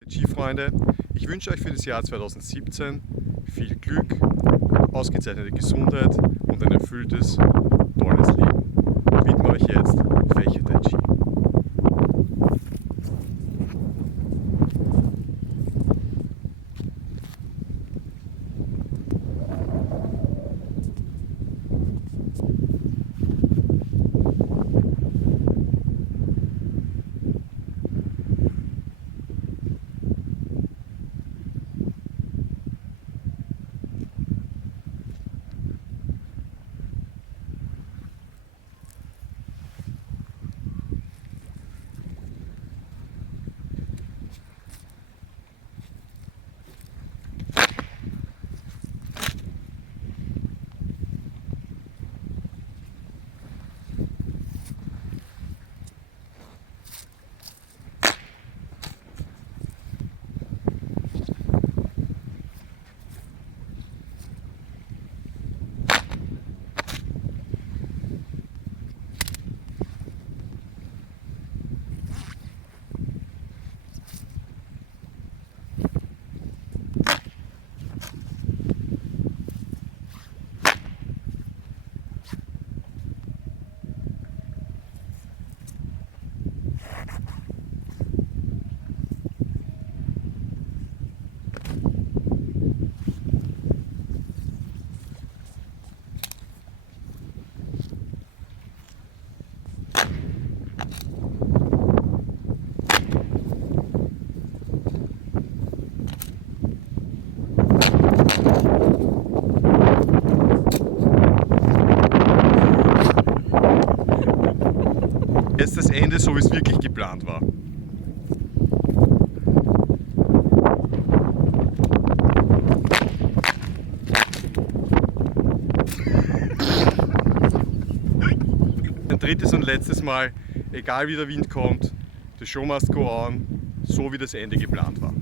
Tai Chi-Freunde, ich wünsche euch für das Jahr 2017 viel Glück, ausgezeichnete Gesundheit und ein erfülltes, tolles Leben. Ich widme euch jetzt Fächer Tai Chi. Jetzt das Ende, so wie es wirklich geplant war. Ein drittes und letztes Mal, egal wie der Wind kommt, the show must go on, so wie das Ende geplant war.